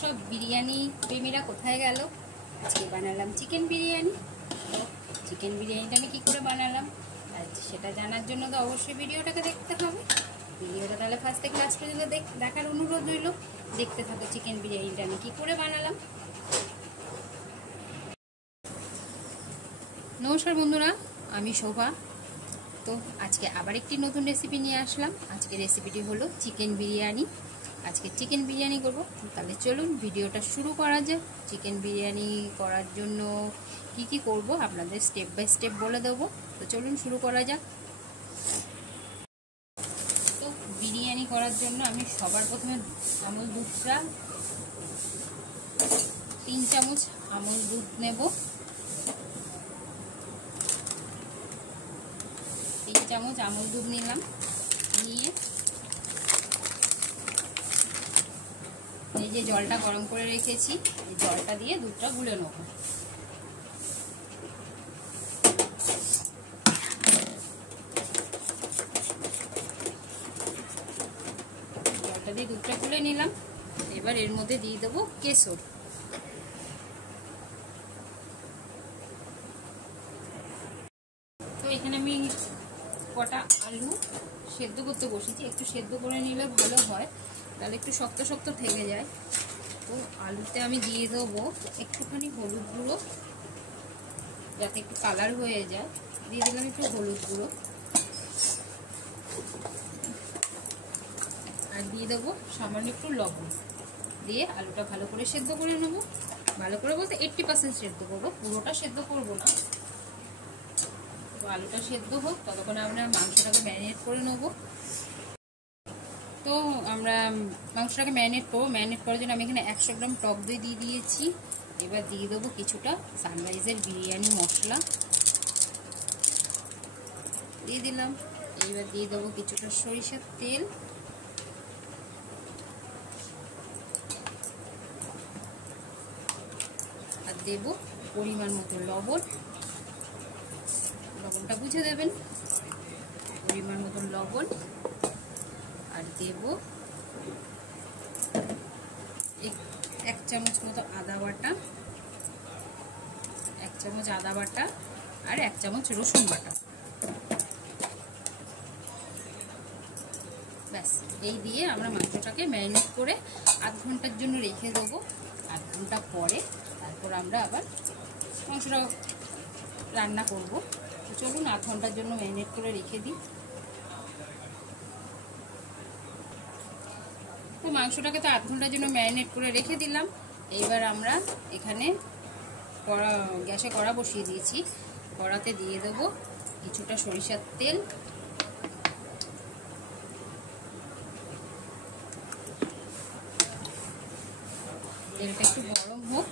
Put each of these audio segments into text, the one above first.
সব বিরিয়ানি প্রেমীরা কোথায় গেল? আজকে বানালাম চিকেন বিরিয়ানি। তো চিকেন বিরিয়ানিটা আমি কী করে বানালাম সেটা জানার জন্য তো অবশ্যই ভিডিওটাকে দেখতে হবে। ভিডিওটা তাহলে ফার্স্ট থেকে লাস্ট পর্যন্ত দেখার অনুরোধ রইল। দেখতে থাকো চিকেন বিরিয়ানিটা আমি কী করে বানালাম। নমস্কার বন্ধুরা, আমি শোভা। তো আজকে আবার একটি নতুন রেসিপি নিয়ে আসলাম। আজকে রেসিপিটি হলো চিকেন বিরিয়ানি। আজকে চিকেন বিরিয়ানি করব। তাহলে চলুন ভিডিওটা শুরু করা যাক। চিকেন বিরিয়ানি করার জন্য কি কি করব আপনাদের স্টেপ বাই স্টেপ বলে দেবো। তো চলুন শুরু করা যাক। তো বিরিয়ানি করার জন্য আমি সবার প্রথমে আমুল দুধটা 3 চামচ আমুল দুধ নেব। 3 চামচ আমুল দুধ নিলাম। নিয়ে এই যে জলটা গরম করে রেখেছি, এই জলটা দিয়ে দুধটা গুলে নেব। জলটা দিয়ে দুধটা গুলে নিলাম। এবার এর মধ্যে দিয়ে দেবো কেশর। তো এখানে আমি কটা আলু সেদ্ধ করতে বসেছি। একটু সেদ্ধ করে নিলে ভালো হয়, তাহলে একটু শক্ত শক্ত থেকে যায়। তো আলুতে আমি দিয়ে দেবো একটুখানি হলুদ গুঁড়ো, যাতে একটু কালার হয়ে যায়। দিয়ে দিলাম একটু হলুদ গুঁড়ো, আর দিয়ে দেবো সামান্য একটু লবণ। দিয়ে আলুটা ভালো করে সেদ্ধ করে নেব। ভালো করে বলতে 80% সেদ্ধ করবো, পুরোটা সেদ্ধ করবো না। তো আলুটা সেদ্ধ হোক, ততক্ষণে আমরা মাংসটাকে ম্যারিনেট করে নেব। তো আমরা মাংসটাকে ম্যারিনেট করবো। ম্যারিনেট করার জন্য আমি এখানে 100 গ্রাম টক দই দিয়ে দিয়েছি। এবার দিয়ে দেবো কিছুটা সানরাইজের বিরিয়ানি মশলা দিয়ে দিলাম। এইবার দিয়ে দেবো কিছুটা সরিষার তেল, আর দেব পরিমাণ মতো লবণ। লবণটা বুঝে দেবেন, পরিমাণ মতো লবণ। আর দেব 1 চামচ মতো আদা বাটা, 1 চামচ আদা বাটা, আর 1 চামচ রসুন বাটা। ব্যাস, এই দিয়ে আমরা মাংসটাকে ম্যারিনেট করে আধ ঘন্টার জন্য রেখে দেবো। আধ ঘন্টা পরে তারপর আমরা আবার মাংসটা রান্না করব। তো চলুন আধ ঘন্টার জন্য ম্যারিনেট করে রেখে দিই। তো মাংসটাকে তো আধ ঘন্টার জন্য ম্যারিনেট করে রেখে দিলাম। এইবার আমরা এখানে গ্যাসে কড়া বসিয়ে দিয়েছি। কড়াতে দিয়ে দেবো কিছুটা সরিষার তেল। তেলটা একটু গরম হোক।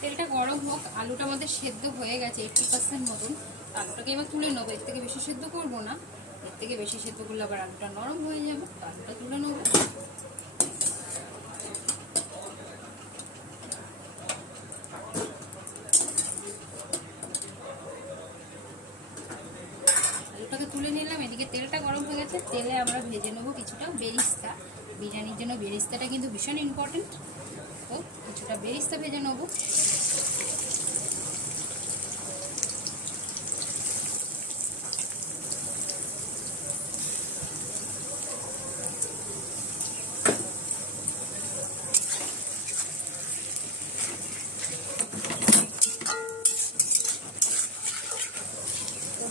তেলটা গরম হোক। আলুটা আমাদের সেদ্ধ হয়ে গেছে 80% মতন। আলুটাকে এবার তুলে নেবো। এর থেকে বেশি সেদ্ধ করবো না, এর থেকে বেশি সেদ্ধ করলে আবার আলুটা নরম হয়ে যাবে। আলুটা তুলে নেবো। আলুটাকে তুলে নিলাম। এদিকে তেলটা গরম হয়ে গেছে। তেলে আমরা ভেজে নেবো কিছুটা বেরিস্তা। বিরিয়ানির জন্য বেরিস্তাটা কিন্তু ভীষণ ইম্পর্টেন্ট। তো কিছুটা বেরিস্তা ভেজে নেবো।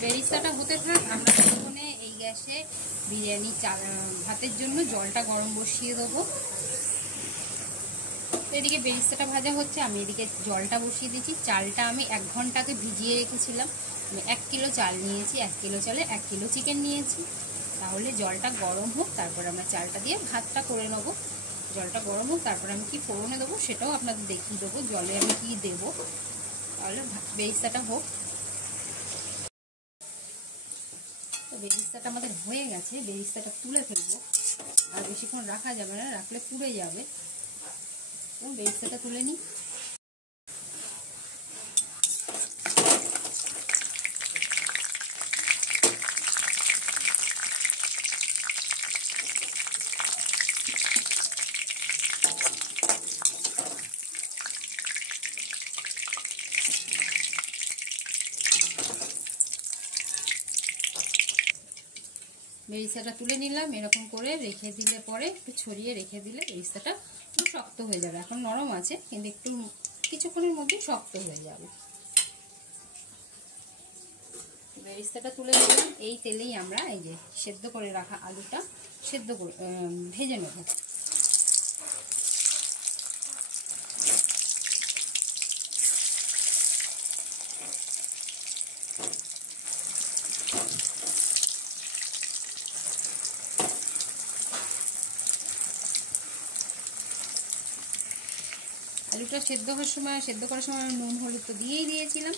বেরিস্তাটা হতে থাক। আমরা ততক্ষণে এই গ্যাসে বিরিয়ানি ভাতের জন্য জলটা গরম বসিয়ে দেবো। তো এদিকে বেরিস্তাটা ভাজা হচ্ছে, আমি এদিকে জলটা বসিয়ে দিয়েছি। চালটা আমি 1 ঘন্টাকে ভিজিয়ে রেখেছিলাম। আমি 1 কিলো চাল নিয়েছি। 1 কিলো চালে 1 কিলো চিকেন নিয়েছি। তাহলে জলটা গরম হোক, তারপর আমরা চালটা দিয়ে ভাতটা করে নেব। জলটা গরম হোক, তারপর আমি কি ফোড়নে দেবো সেটাও আপনাদের দেখিয়ে দেবো, জলে আমি কি দেবো। তাহলে বেরিস্তাটা হোক। তো বেরিস্তাটা আমাদের হয়ে গেছে। বেরিস্তাটা তুলে ফেলবো। আর বেশিক্ষণ রাখা যাবে না, রাখলে পুড়ে যাবে। তো বেরিস্তাটা তুলে নিই। বেরেস্তাটা তুলে নিলাম, এরকম করে রেখে দিলে পরে একটু ছড়িয়ে রেখে দিলে বেরেস্তাটা একটু শক্ত হয়ে যাবে। এখন নরম আছে কিন্তু একটু কিছুক্ষণের মধ্যে শক্ত হয়ে যাবে। বেরেস্তাটা তুলে নিলাম। এই তেলেই আমরা এই যে সেদ্ধ করে রাখা আলুটা সেদ্ধ করে ভেজে নেব। আলুটা সেদ্ধ করার সময় নুন হলুদ তো দিয়েই দিয়েছিলাম।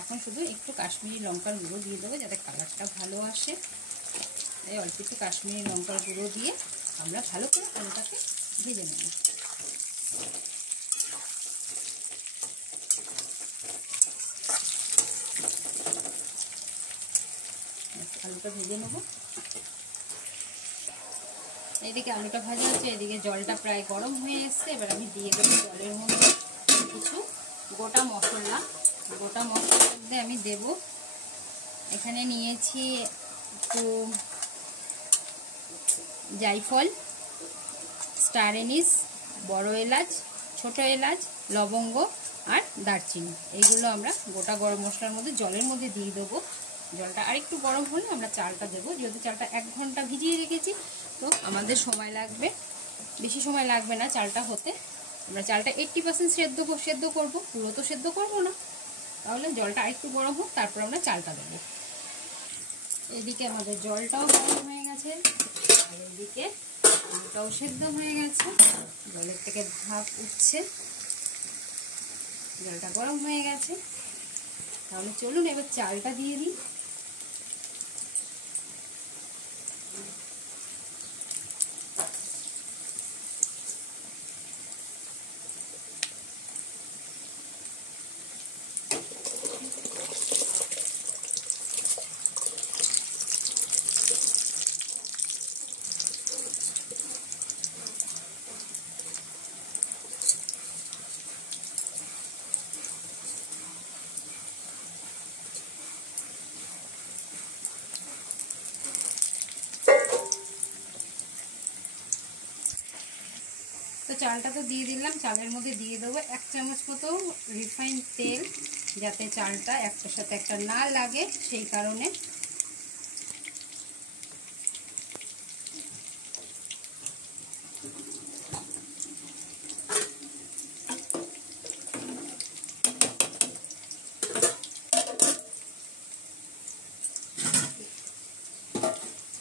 এখন শুধু একটু কাশ্মীরি লঙ্কার গুঁড়ো দিয়ে দেবো যাতে কালারটা ভালো আসে। এই অল্প একটু কাশ্মীরি লঙ্কার গুঁড়ো দিয়ে আমরা ভালো করে আলুটাকে ভেজে নেব। আলুটা ভেজে নেব। এইদিকে আলুটা ভাজা হচ্ছে, এদিকে জলটা প্রায় গরম হয়ে এসছে। এবার আমি দিয়ে দেবো জলের মধ্যে কিছু গোটা মশলা। গোটা মশলার মধ্যে আমি দেব, এখানে নিয়েছি একটু জায়ফল, স্টার এনিস, বড় এলাচ, ছোট এলাচ, লবঙ্গ আর দারচিনি। এইগুলো আমরা গোটা গরম মশলার মধ্যে জলের মধ্যে দিয়ে দেবো। জলটা আরেকটু গরম হলে আমরা চালটা দেবো। যেহেতু চালটা 1 ঘন্টা ভিজিয়ে রেখেছি তো আমাদের সময় লাগবে, বেশি সময় লাগবে না চালটা হতে। আমরা চালটা 80% সেদ্ধ করব, পুরো তো সেদ্ধ করবো না। তাহলে জলটা আরেকটু গরম হোক, তারপর আমরা চালটা দেবো। এদিকে আমাদের জলটাও গরম হয়ে গেছে আর এদিকে আলুটাও সেদ্ধ হয়ে গেছে। জলের থেকে ভাপ উঠছে, জলটা গরম হয়ে গেছে। তাহলে চলুন এবার চালটা দিয়ে দিই। তো চালটা তো দিয়ে দিলাম। চালের মধ্যে দিয়ে দেবো 1 চামচ মতো রিফাইন্ড তেল, যাতে চালটা একটার সাথে একটা না লাগে সেই কারণে।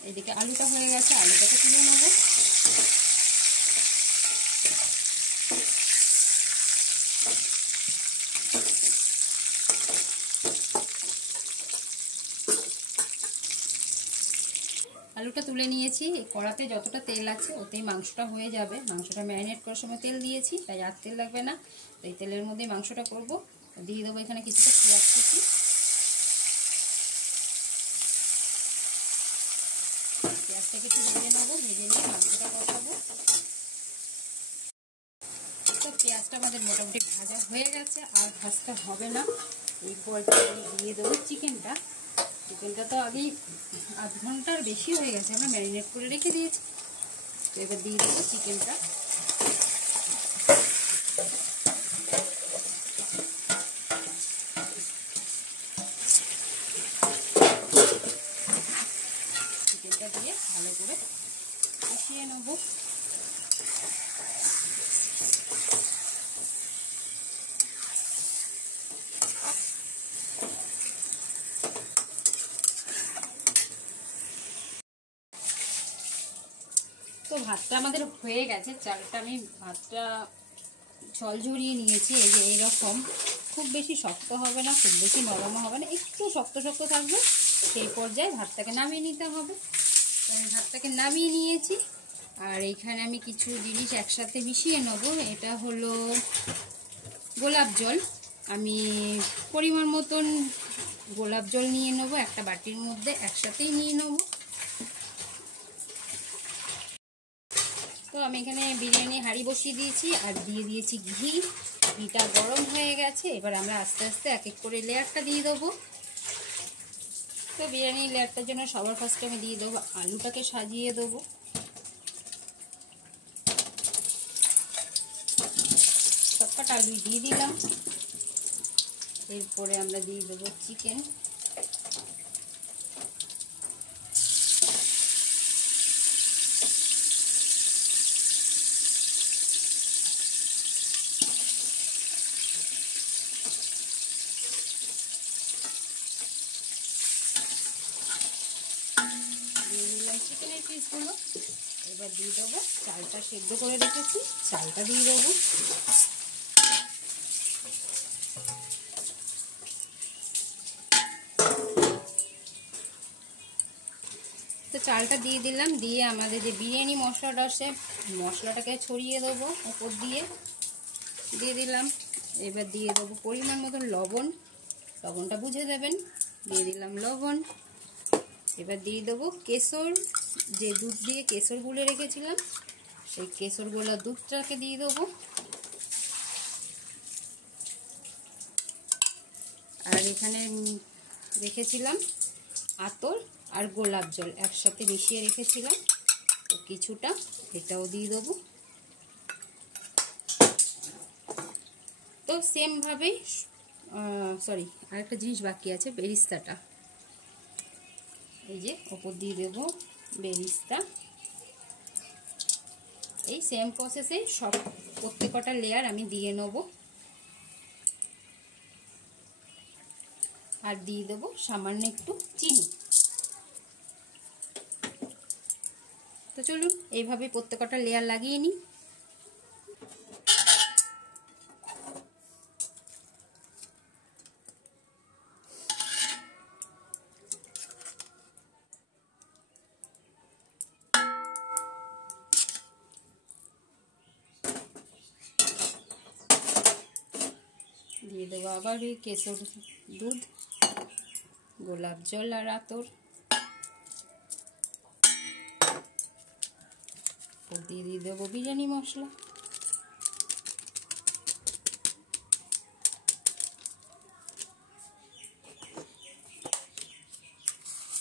এদিকে আলুটা হয়ে গেছে, আলুটাকে তুলে নেবো। আলুটা তুলে নিয়েছি। কড়াতে যতটা তেল আছে ওতেই মাংসটা হয়ে যাবে। মাংসটা ম্যারিনেট করার সময় তেল দিয়েছি, তাই আর তেল লাগবে না। এই তেলের মধ্যেই মাংসটা করব। দিয়ে দেবো এখানে কিছুটা পেঁয়াজ কুচি। পেঁয়াজটাকে একটু ভেজে নেবো, ভেজে নিয়ে মাংসটা কষাবো। তো পেঁয়াজটা আমাদের মোটামুটি ভাজা হয়ে গেছে, আর ভাজতে হবে না। এই পর্যায়ে দিয়ে দেবো চিকেনটা। চিকেনটা তো আগেই 1/2 ঘন্টার বেশি হয়ে গেছে, আমরা ম্যারিনেট করে রেখে দিয়েছি। তো এবার দিয়ে দেবো চিকেনটা। চিকেনটা দিয়ে ভালো করে কষিয়ে নেব। তো ভাতটা আমাদের হয়ে গেছে। চালটা আমি ভাতটা জল ঝরিয়ে নিয়েছি। এই যে এইরকম, খুব বেশি শক্ত হবে না, খুব বেশি নরমও হবে না, একটু শক্ত শক্ত থাকবে। সেই পর্যায়ে ভাতটাকে নামিয়ে নিতে হবে। আমি ভাতটাকে নামিয়ে নিয়েছি। আর এইখানে আমি কিছু জিনিস একসাথে মিশিয়ে নেব। এটা হলো গোলাপ জল। আমি পরিমাণ মতন গোলাপ জল নিয়ে নেব, একটা বাটির মধ্যে একসাথেই নিয়ে নেব। তো আমি এখানে বিরিয়ানি হাঁড়ি বসিয়ে দিয়েছি আর দিয়ে দিয়েছি ঘি। ঘিটা গরম হয়ে গেছে, এবার আমরা আস্তে আস্তে এক এক করে লেয়ারটা দিয়ে দেবো। তো বিরিয়ানি লেয়ারটার জন্য সবার ফার্স্টে আমি দিয়ে দেবো আলুটাকে সাজিয়ে দেবো। সবকটা আলু দিয়ে দিলাম। এরপরে আমরা দিয়ে দেবো চিকেন। দিয়ে দিলাম চিকেনের পিসগুলো। এবার দিয়ে দেবো চালটা সেদ্ধ করে রেখেছি, চালটা দিয়ে দেবো। তো চালটা দিয়ে দিলাম, দিয়ে আমাদের যে বিরিয়ানি মশলাটা আছে মশলাটাকে ছড়িয়ে দেবো উপর দিয়ে দিলাম। এবার দিয়ে দেবো পরিমাণ মতন লবণ, লবণটা বুঝে দেবেন। দিয়ে দিলাম লবণ। এবার দিয়ে দেবো কেশর, যে দুধ দিয়ে কেশর গুলে রেখেছিলাম সেই কেশর গোলা দুধটাকে দিয়ে দেবো। আর এখানে রেখেছিলাম আতর আর গোলাপ জল একসাথে মিশিয়ে রেখেছিলাম, তো কিছুটা এটাও দিয়ে দেবো। তো সেম ভাবেই সরি আরেকটা জিনিস বাকি আছে, বেরিস্তাটা এই যে ওপর দিয়ে দেবো বেরিস্তা। এই সেম প্রসেসে সব প্রত্যেকটা লেয়ার আমি দিয়ে নেব। আর দিয়ে দেবো সামান্য একটু চিনি। তো চলুন এইভাবে প্রত্যেকটা লেয়ার লাগিয়ে নিই। দিয়ে দেবো আবার এই কেশর দুধ, গোলাপ জল আর আতর। দিয়ে দেবো বিরিয়ানি মশলা।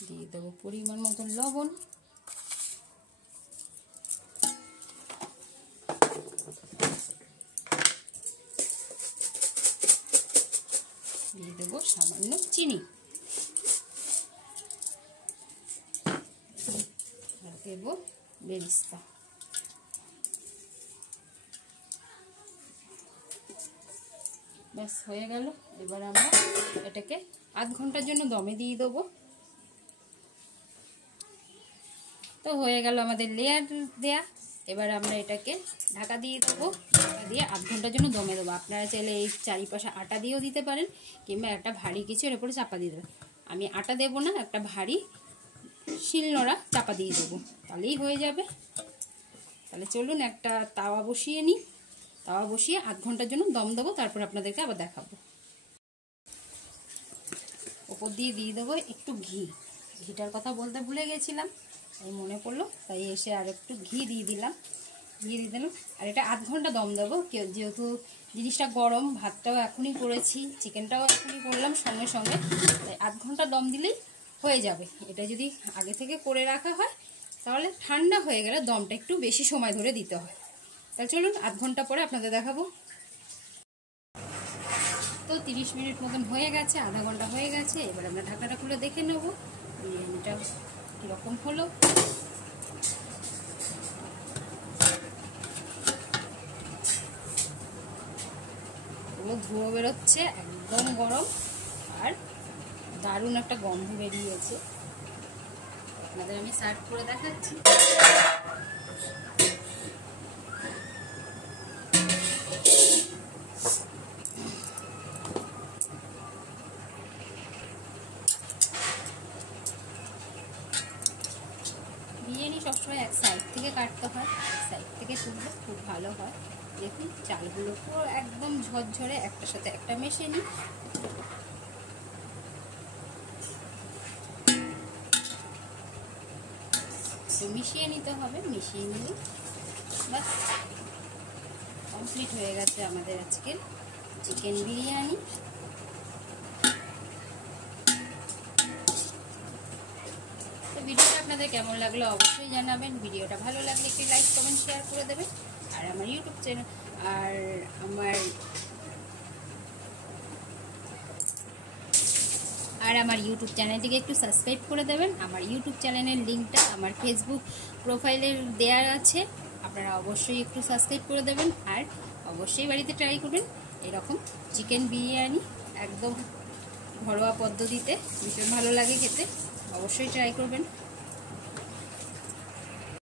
দিয়ে দেবো পরিমাণ মতন লবণ। দিয়ে দেবো সামান্য চিনি। আর দেবো বেরিস্তা। ব্যাস হয়ে গেল। এবার আমরা এটাকে আধ ঘন্টার জন্য দমে দিয়ে দেবো। তো হয়ে গেল আমাদের লেয়ার দেয়া। এবার আমরা এটাকে ঢাকা দিয়ে দেবো, ঢাকা দিয়ে আধ ঘন্টার জন্য দমে দেবো। আপনারা চাইলে এই চারিপাশে আটা দিয়েও দিতে পারেন, কিংবা একটা ভারী কিছু এর উপরে চাপা দিয়ে দেবেন। আমি আটা দেবো না, একটা ভারী শিলনোড়া চাপা দিয়ে দেবো, তাহলেই হয়ে যাবে। তাহলে চলুন একটা তাওয়া বসিয়ে নিই। তাওয়া বসিয়ে আধ ঘন্টার জন্য দম দেবো, তারপর আপনাদেরকে আবার দেখাবো। ওপর দিয়ে দেবো একটু ঘি। ঘিটার কথা বলতে ভুলে গেছিলাম, তাই মনে পড়লো, তাই এসে আর একটু ঘি দিয়ে দিলাম। আর এটা আধ ঘন্টা দম দেবো, যেহেতু জিনিসটা গরম, ভাতটাও এখনই করেছি, চিকেনটাও এখনই করলাম সঙ্গে সঙ্গে, তাই আধ ঘন্টা দম দিলেই হয়ে যাবে। এটা যদি আগে থেকে করে রাখা হয় তাহলে ঠান্ডা হয়ে গেলে দমটা একটু বেশি সময় ধরে দিতে হয়। তাহলে চলুন আধ ঘন্টা পরে আপনাদের দেখাবো। তো 30 মিনিট মতন হয়ে গেছে, আধা ঘন্টা হয়ে গেছে। এবার আমরা ঢাকাটা খুলে দেখে নেব বিরিয়ানিটা কীরকম হলো। পুরো ধোঁয়া বেরোচ্ছে, একদম গরম, আর দারুণ একটা গন্ধ বেরিয়েছে। আপনাদের আমি সার্ভ করে দেখাচ্ছি। বিরিয়ানি সবসময় এক সাইড থেকে কাটতে হয়, এক সাইড থেকে তুললে খুব ভালো হয়। দেখুন চালগুলো পুরো একদম ঝরঝরে একটার সাথে একটা মেশে নিই। মিশিয়ে নিতে হবে, মিশিয়ে নিলে বাস কমপ্লিট হয়ে গেছে আমাদের আজকের চিকেন বিরিয়ানি। তো ভিডিওটা আপনাদের কেমন লাগলো অবশ্যই জানাবেন। ভিডিওটা ভালো লাগলে একটি লাইক কমেন্ট শেয়ার করে দেবেন। আর আমার ইউটিউব চ্যানেল আমার ইউটিউব চ্যানেলটিকে একটু সাবস্ক্রাইব করে দেবেন। আমার ইউটিউব চ্যানেলের লিঙ্কটা আমার ফেসবুক প্রোফাইলের দেওয়া আছে, আপনারা অবশ্যই একটু সাবস্ক্রাইব করে দেবেন। আর অবশ্যই বাড়িতে ট্রাই করবেন এরকম চিকেন বিরিয়ানি, একদম ঘরোয়া পদ্ধতিতে, ভীষণ ভালো লাগে খেতে, অবশ্যই ট্রাই করবেন।